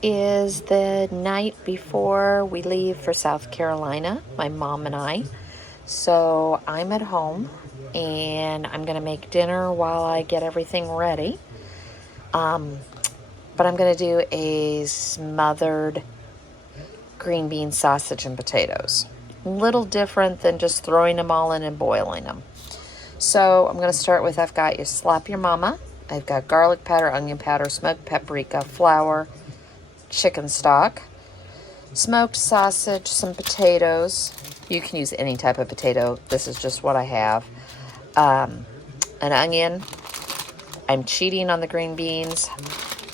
Is the night before we leave for South Carolina, my mom and I. So I'm at home and I'm going to make dinner while I get everything ready. But I'm going to do a smothered green bean sausage and potatoes. A little different than just throwing them all in and boiling them. So I'm going to start with, I've got your slap your mama. I've got garlic powder, onion powder, smoked paprika, flour, chicken stock, smoked sausage, some potatoes. You can use any type of potato. This is just what I have. An onion. I'm cheating on the green beans.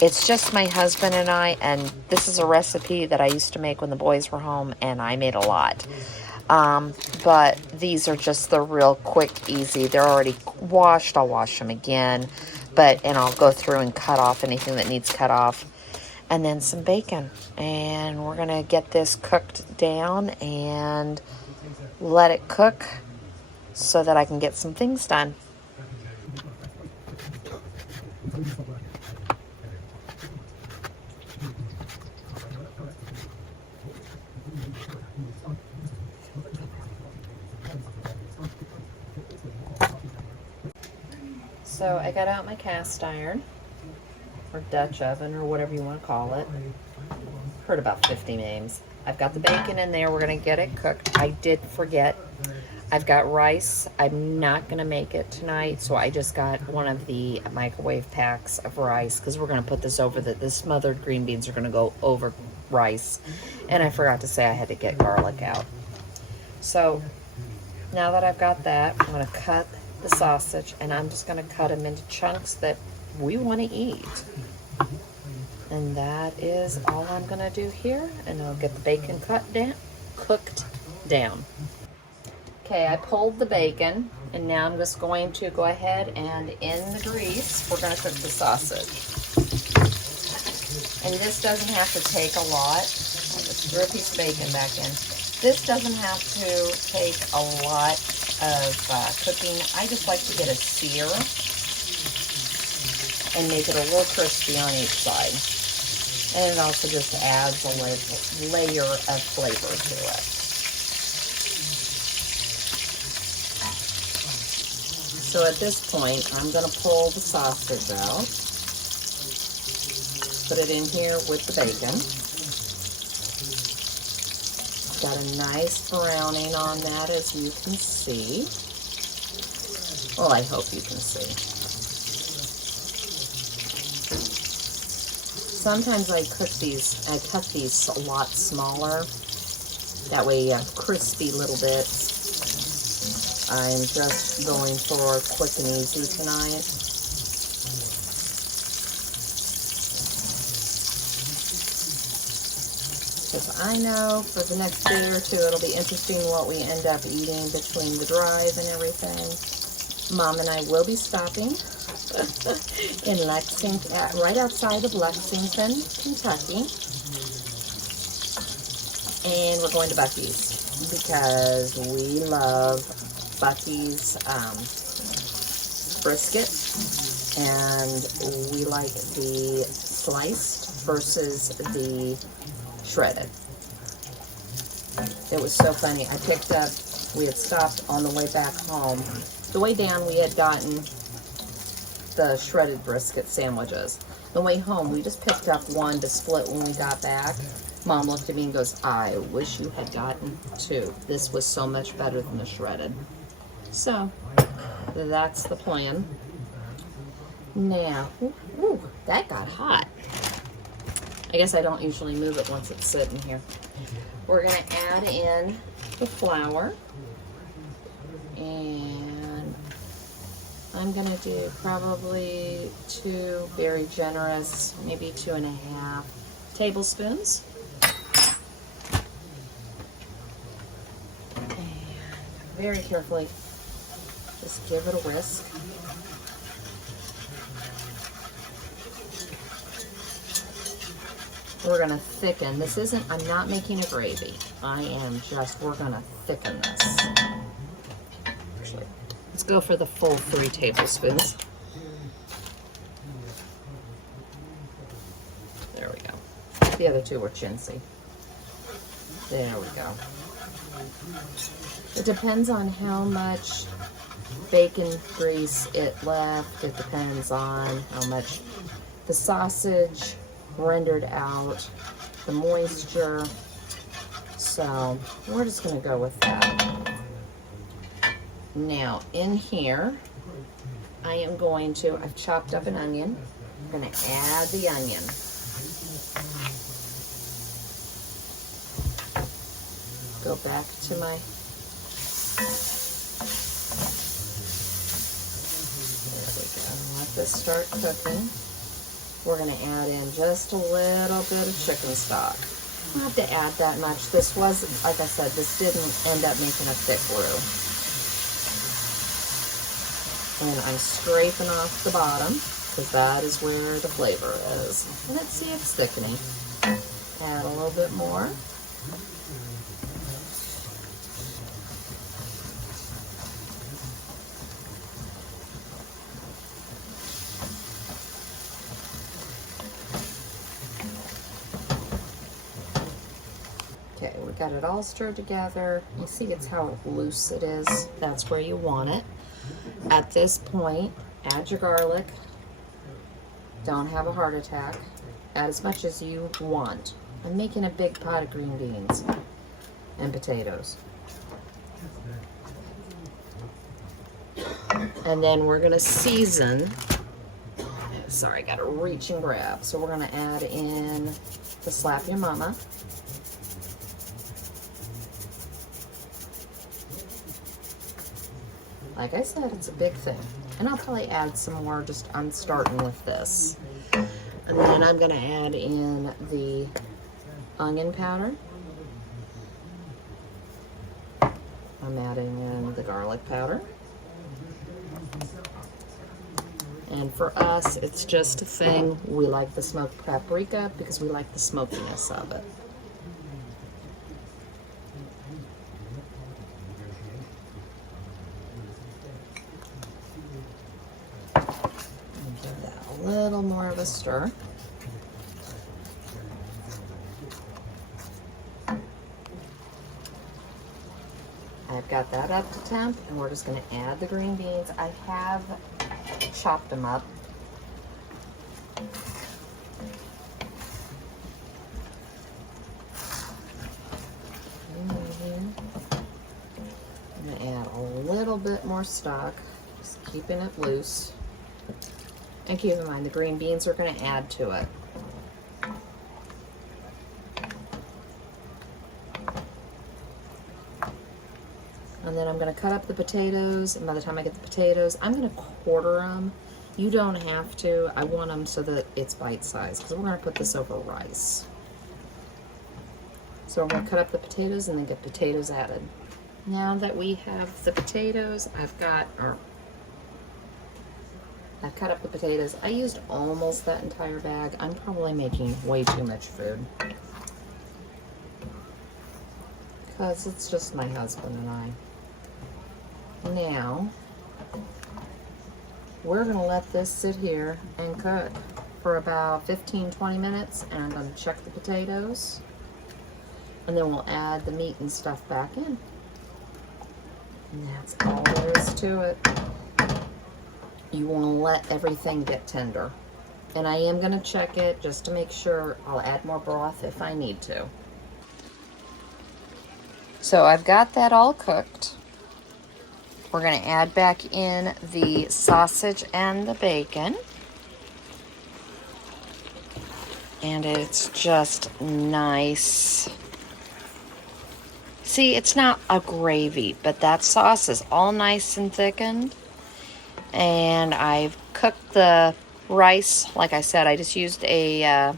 It's just my husband and I, and this is a recipe that I used to make when the boys were home, and I made a lot. But these are just the real quick, easy. They're already washed. I'll wash them again, and I'll go through and cut off anything that needs cut off. And then some bacon, and we're gonna get this cooked down and let it cook so that I can get some things done. So I got out my cast iron, or Dutch oven, or whatever you want to call it. Heard about 50 names. I've got the bacon in there. We're going to get it cooked. I did forget. I've got rice. I'm not going to make it tonight, so I just got one of the microwave packs of rice because we're going to put this over the smothered green beans are going to go over rice. And I forgot to say I had to get garlic out. So now that I've got that, I'm going to cut the sausage, and I'm just going to cut them into chunks that we want to eat. And that is all I'm going to do here, and I'll get the bacon cooked down. Okay, I pulled the bacon, and now I'm just going to go ahead and in the grease, we're going to cook the sausage. And this doesn't have to take a lot. I'll just throw a piece of bacon back in. This doesn't have to take a lot of cooking. I just like to get a sear and make it a little crispy on each side. And it also just adds a layer of flavor to it. So at this point, I'm going to pull the sausage out, put it in here with the bacon. Got a nice browning on that, as you can see. Well, I hope you can see. Sometimes I cut these a lot smaller. That way you have crispy little bits. I'm just going for quick and easy tonight. Because I know for the next day or two it'll be interesting what we end up eating between the drive and everything. Mom and I will be stopping in Lexington, right outside of Lexington, Kentucky. And we're going to Buc-ee's because we love Buc-ee's brisket, and we like the sliced versus the shredded. It was so funny. We had stopped on the way back home. The way down, we had gotten the shredded brisket sandwiches. The way home, we just picked up one to split when we got back. Mom looked at me and goes, I wish you had gotten two. This was so much better than the shredded. So, that's the plan. Now, ooh, that got hot. I guess I don't usually move it once it's sitting here. We're going to add in the flour. And I'm going to do probably 2 very generous, maybe 2.5 tablespoons. And very carefully, just give it a whisk. We're going to thicken. This isn't, I'm not making a gravy. We're going to thicken this. Actually, let's go for the full 3 tablespoons. There we go. The other two were chintzy. There we go. It depends on how much bacon grease it left. It depends on how much the sausage rendered out, the moisture. So we're just going to go with that. Now in here, I am going to, I've chopped up an onion. I'm going to add the onion. Go back to my, there we go. Let this start cooking. We're going to add in just a little bit of chicken stock. I don't have to add that much. This was, like I said, this didn't end up making a thick roux. And I'm scraping off the bottom because that is where the flavor is. Let's see if it's thickening. Add a little bit more. Okay, we got it all stirred together. You see it's how loose it is. That's where you want it. At this point, add your garlic. Don't have a heart attack. Add as much as you want. I'm making a big pot of green beans and potatoes. And then we're gonna season. Sorry, I gotta reach and grab. So we're gonna add in the Slap Your Mama. Like I said, it's a big thing. And I'll probably add some more, just I'm starting with this. And then I'm gonna add in the onion powder. I'm adding in the garlic powder. And for us, it's just a thing. We like the smoked paprika because we like the smokiness of it. Give that a little more of a stir. I've got that up to temp, and we're just going to add the green beans. I have chopped them up. I'm going to add a little bit more stock, just keeping it loose. And keep in mind, the green beans are going to add to it. And then I'm going to cut up the potatoes, and by the time I get the potatoes, I'm going to quarter them. You don't have to. I want them so that it's bite-sized, because we're going to put this over rice. So we're going to cut up the potatoes and then get potatoes added. Now that we have the potatoes, I've cut up the potatoes. I used almost that entire bag. I'm probably making way too much food, because it's just my husband and I. Now, we're going to let this sit here and cook for about 15-20 minutes, and I'm going to check the potatoes, and then we'll add the meat and stuff back in. And that's all there is to it. You want to let everything get tender. And I am going to check it just to make sure. I'll add more broth if I need to. So I've got that all cooked. We're going to add back in the sausage and the bacon. And it's just nice. See, it's not a gravy, but that sauce is all nice and thickened. And I've cooked the rice. Like I said, I just used a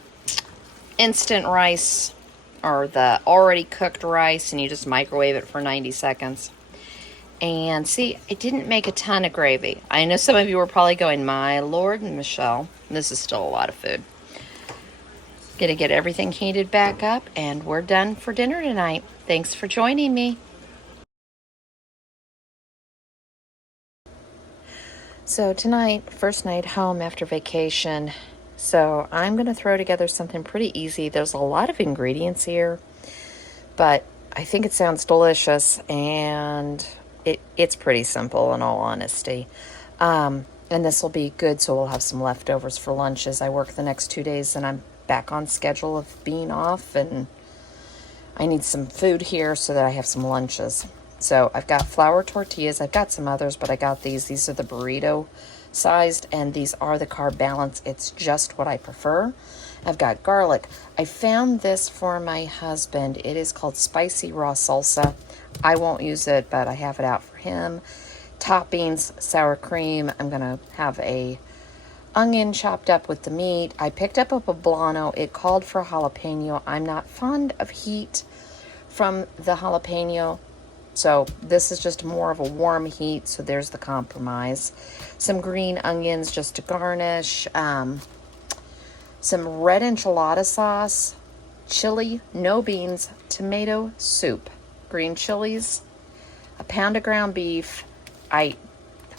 instant rice, or the already cooked rice, and you just microwave it for 90 seconds. And see, it didn't make a ton of gravy. I know some of you were probably going, my Lord, Michelle, this is still a lot of food. Gonna get everything heated back up, and we're done for dinner tonight. Thanks for joining me. So tonight, first night home after vacation, So I'm going to throw together something pretty easy. There's a lot of ingredients here, but I think it sounds delicious, and it's pretty simple in all honesty. And this will be good, so we'll have some leftovers for lunch as I work the next 2 days, and I'm back on schedule of being off, and I need some food here so that I have some lunches. So I've got flour tortillas. I've got some others, but I got these. These are the burrito sized, and these are the carb balance. It's just what I prefer. I've got garlic. I found this for my husband. It is called spicy raw salsa. I won't use it, but I have it out for him. Toppings, sour cream. I'm gonna have a onion chopped up with the meat. I picked up a poblano. It called for jalapeno. I'm not fond of heat from the jalapeno, so this is just more of a warm heat, so there's the compromise. Some green onions just to garnish. Some red enchilada sauce, chili, no beans, tomato soup, green chilies, a pound of ground beef. I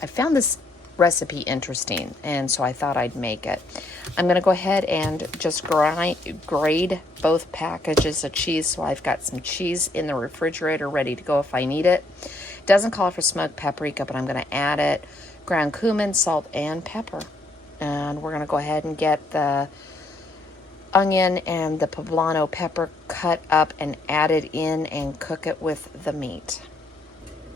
found this recipe interesting, and so I thought I'd make it. I'm going to go ahead and just grade both packages of cheese, so I've got some cheese in the refrigerator ready to go if I need it. It doesn't call for smoked paprika, but I'm going to add it. Ground cumin, salt, and pepper. And we're going to go ahead and get the onion and the poblano pepper cut up and added in and cook it with the meat.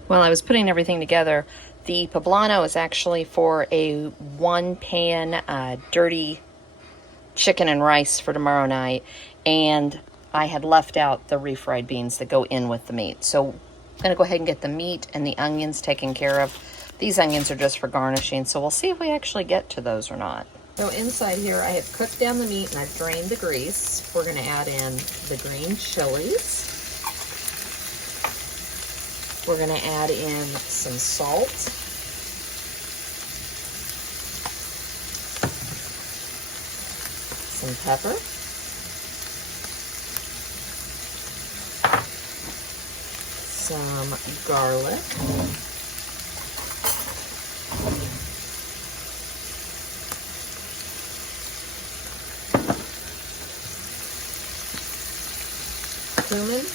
While I was putting everything together, the poblano is actually for a one-pan dirty chicken and rice for tomorrow night, and I had left out the refried beans that go in with the meat. So I'm going to go ahead and get the meat and the onions taken care of. These onions are just for garnishing, so we'll see if we actually get to those or not. So inside here, I have cooked down the meat and I've drained the grease. We're going to add in the green chilies. We're going to add in some salt. Some pepper. Some garlic. Cumin.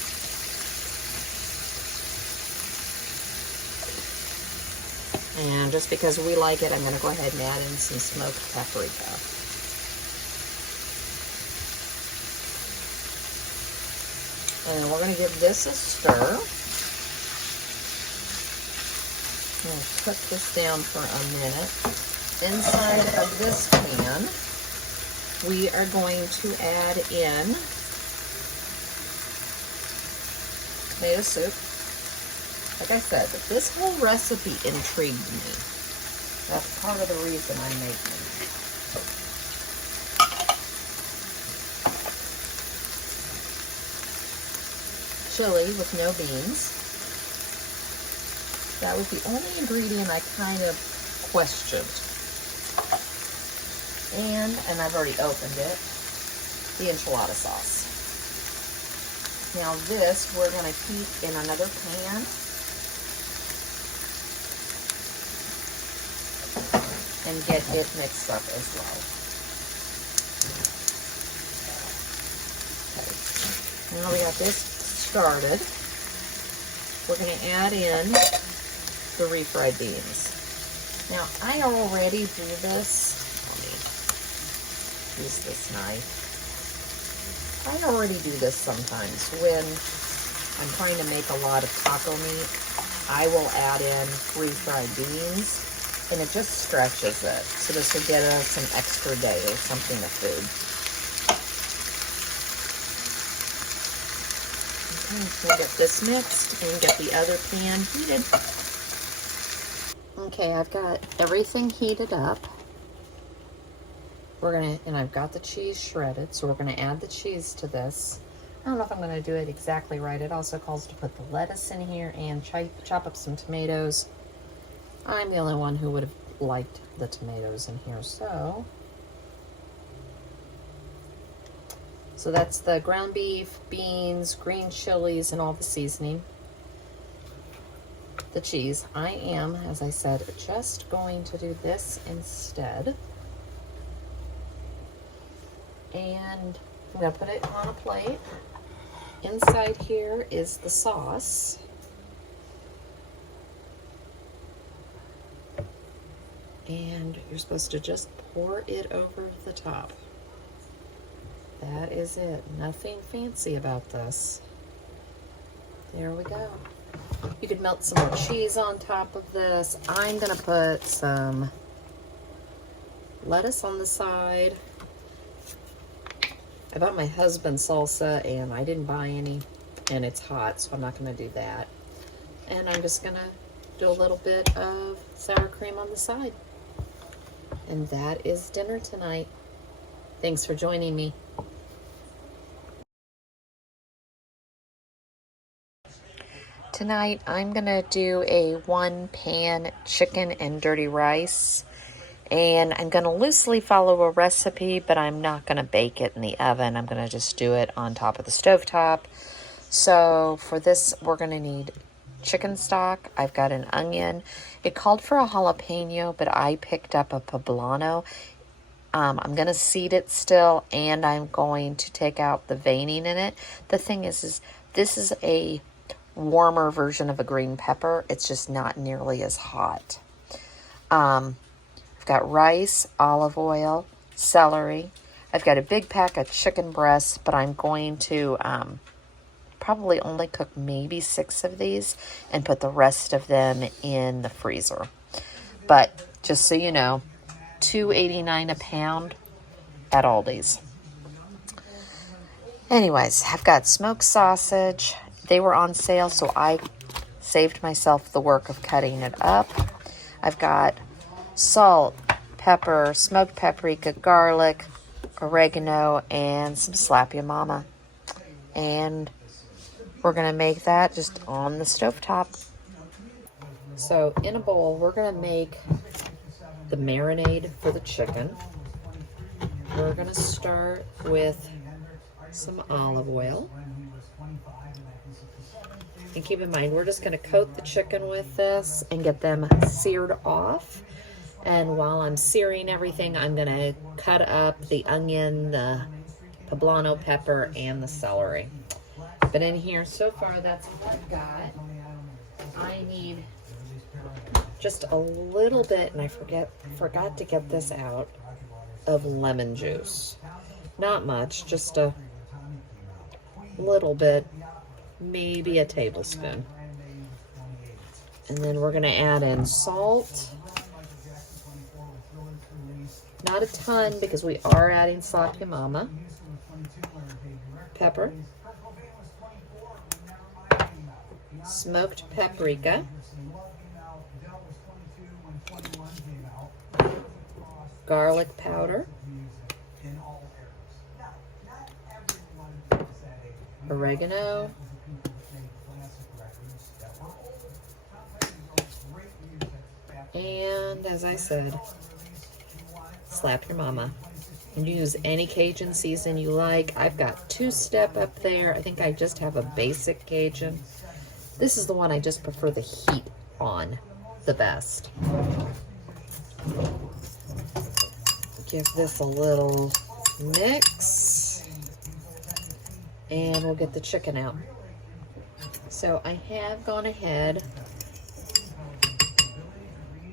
And just because we like it, I'm going to go ahead and add in some smoked paprika. And then we're going to give this a stir. I'm going to cook this down for a minute. Inside of this pan, we are going to add in tomato soup. Like I said, this whole recipe intrigued me. That's part of the reason I'm making it. Chili with no beans. That was the only ingredient I kind of questioned. And I've already opened it, the enchilada sauce. Now this, we're going to keep in another pan. And get it mixed up as well. Okay. Now we got this started. We're going to add in the refried beans. Now I already do this. Let me use this knife. I already do this sometimes when I'm trying to make a lot of taco meat. I will add in refried beans, and it just stretches it. So this will get us an extra day or something of food. Okay, we'll get this mixed and get the other pan heated. Okay, I've got everything heated up. And I've got the cheese shredded, so we're gonna add the cheese to this. I don't know if I'm gonna do it exactly right. It also calls to put the lettuce in here and chop up some tomatoes. I'm the only one who would have liked the tomatoes in here, so that's the ground beef, beans, green chilies, and all the seasoning. The cheese. I am, as I said, just going to do this instead. And I'm going to put it on a plate. Inside here is the sauce. And you're supposed to just pour it over the top. That is it. Nothing fancy about this. There we go. You could melt some more cheese on top of this. I'm going to put some lettuce on the side. I bought my husband salsa and I didn't buy any, and it's hot, so I'm not going to do that. And I'm just going to do a little bit of sour cream on the side. And that is dinner tonight. Thanks for joining me. Tonight I'm going to do a 1-pan chicken and dirty rice. And I'm going to loosely follow a recipe, but I'm not going to bake it in the oven. I'm going to just do it on top of the stovetop. So for this, we're going to need chicken stock. I've got an onion. It called for a jalapeno, but I picked up a poblano. I'm going to seed it still, and I'm going to take out the veining in it. The thing is this is a warmer version of a green pepper. It's just not nearly as hot. I've got rice, olive oil, celery. I've got a big pack of chicken breasts, but I'm going to probably only cook maybe 6 of these and put the rest of them in the freezer. But just so you know, $2.89 a pound at Aldi's. Anyways, I've got smoked sausage. They were on sale, so I saved myself the work of cutting it up. I've got salt, pepper, smoked paprika, garlic, oregano, and some Slap Ya Mama. And we're going to make that just on the stovetop. So in a bowl, we're going to make the marinade for the chicken. We're going to start with some olive oil. And keep in mind, we're just going to coat the chicken with this and get them seared off. And while I'm searing everything, I'm going to cut up the onion, the poblano pepper, and the celery. But in here, so far, that's what I've got. I need just a little bit, and I forgot to get this out, of lemon juice. Not much, just a little bit, maybe a tablespoon. And then we're going to add in salt. Not a ton, because we are adding Slap Ya Mama. Pepper. Smoked paprika. Garlic powder. Oregano. And as I said, Slap Ya Mama. And you use any Cajun season you like. I've got 2-step up there. I think I just have a basic Cajun. This is the one I just prefer the heat on the best. Give this a little mix. And we'll get the chicken out. So I have gone ahead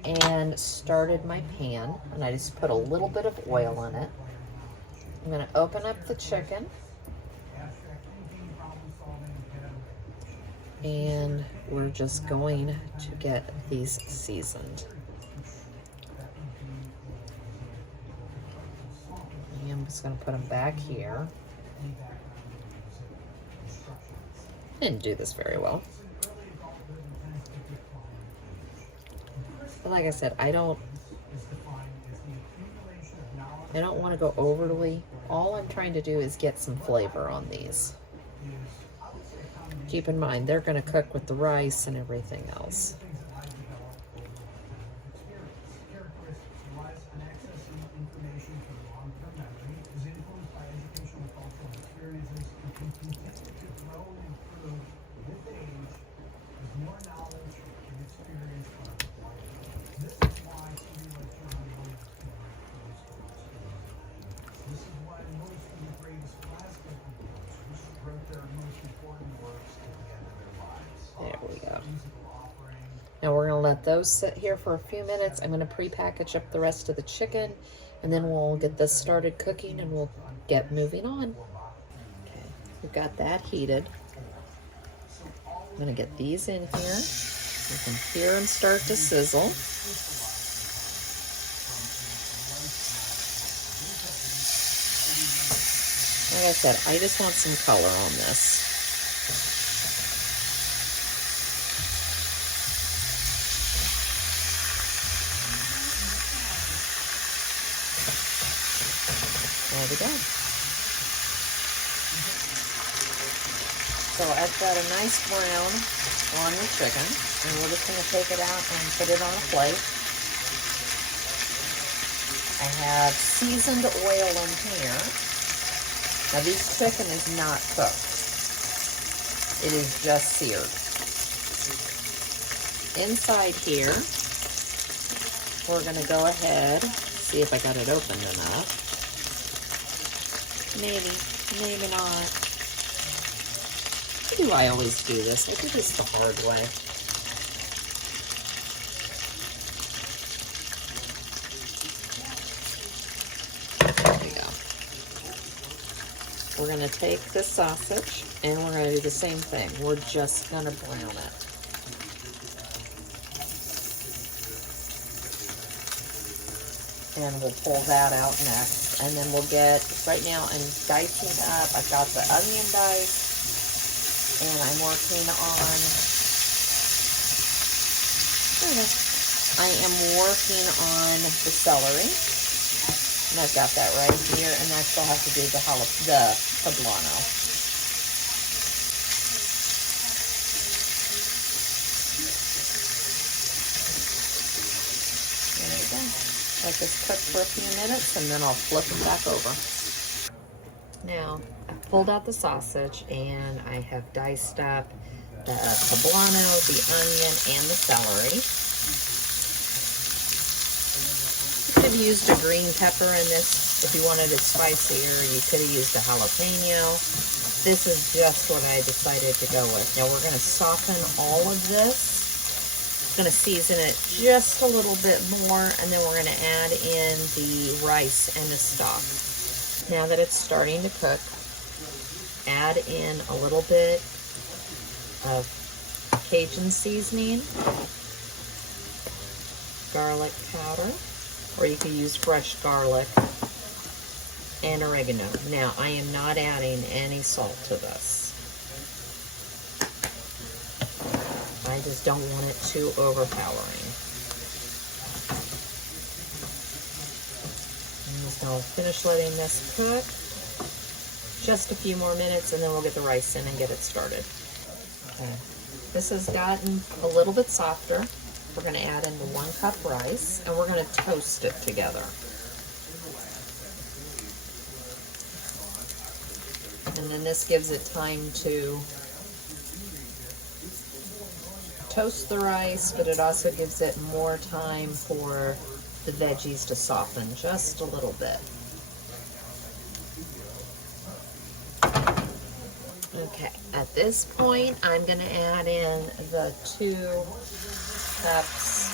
and started my pan, and I just put a little bit of oil in it. I'm going to open up the chicken, and we're just going to get these seasoned. And I'm just going to put them back here. Didn't do this very well. But like I said, I don't want to go overly. All I'm trying to do is get some flavor on these. Keep in mind, they're going to cook with the rice and everything else. Now we're gonna let those sit here for a few minutes. I'm gonna pre-package up the rest of the chicken, and then we'll get this started cooking and we'll get moving on. Okay, we've got that heated. I'm gonna get these in here. You can hear them start to sizzle. Like I said, I just want some color on this. There we go. So I've got a nice brown on the chicken, and we're just going to take it out and put it on a plate. I have seasoned oil in here. Now this chicken is not cooked. It is just seared. Inside here, we're going to go ahead, see if I got it opened enough. Maybe, maybe not. Why do I always do this? I do this the hard way. There we go. We're going to take this sausage and we're going to do the same thing. We're just going to brown it. And we'll pull that out next. And then we'll get, right now I'm dicing up. I've got the onion diced. And I'm working on, I am working on the celery. And I've got that right here. And I still have to do the poblano. There we go. Let this cook for a few minutes and then I'll flip them back over. Now, I've pulled out the sausage and I have diced up the poblano, the onion, and the celery. You could have used a green pepper in this if you wanted it spicier. You could have used a jalapeno. This is just what I decided to go with. Now we're going to soften all of this. Going to season it just a little bit more, and then we're going to add in the rice and the stock. Now that it's starting to cook, add in a little bit of Cajun seasoning, garlic powder, or you could use fresh garlic, and oregano. Now, I am not adding any salt to this. I just don't want it too overpowering. I'm just going to finish letting this cook. Just a few more minutes and then we'll get the rice in and get it started. Okay. This has gotten a little bit softer. We're going to add in the 1 cup rice and we're going to toast it together. And then this gives it time to toast the rice, but it also gives it more time for the veggies to soften just a little bit. Okay, at this point, I'm going to add in the 2 cups.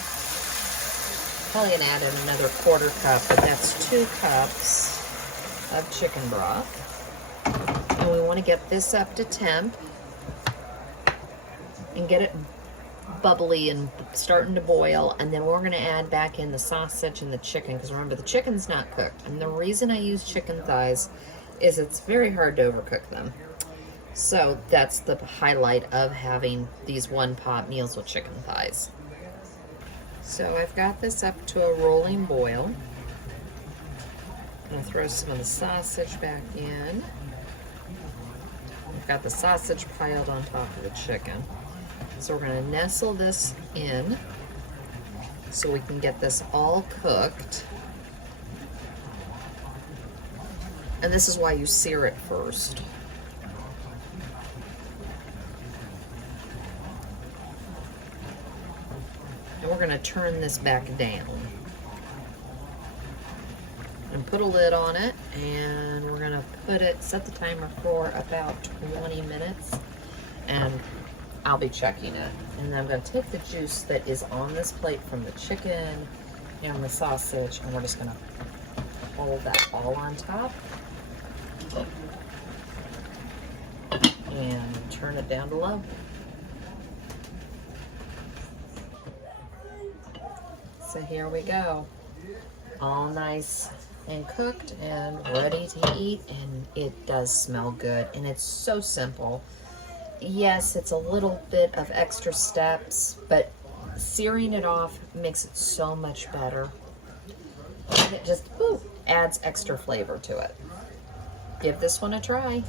Probably going to add in another 1/4 cup, but that's 2 cups of chicken broth. And we want to get this up to temp and get it bubbly and starting to boil, and then we're going to add back in the sausage and the chicken, because remember the chicken's not cooked, and the reason I use chicken thighs is it's very hard to overcook them. So that's the highlight of having these 1-pot meals with chicken thighs. So I've got this up to a rolling boil. I'm going to throw some of the sausage back in. I've got the sausage piled on top of the chicken. So we're going to nestle this in so we can get this all cooked. And this is why you sear it first. And we're going to turn this back down. And put a lid on it, and we're going to set the timer for about 20 minutes. And I'll be checking it. And then I'm going to take the juice that is on this plate from the chicken and the sausage, and we're just going to hold that all on top and turn it down to low. So here we go. All nice and cooked and ready to eat, and it does smell good, and it's so simple. Yes, it's a little bit of extra steps, but searing it off makes it so much better, and it just adds extra flavor to it. Give this one a try.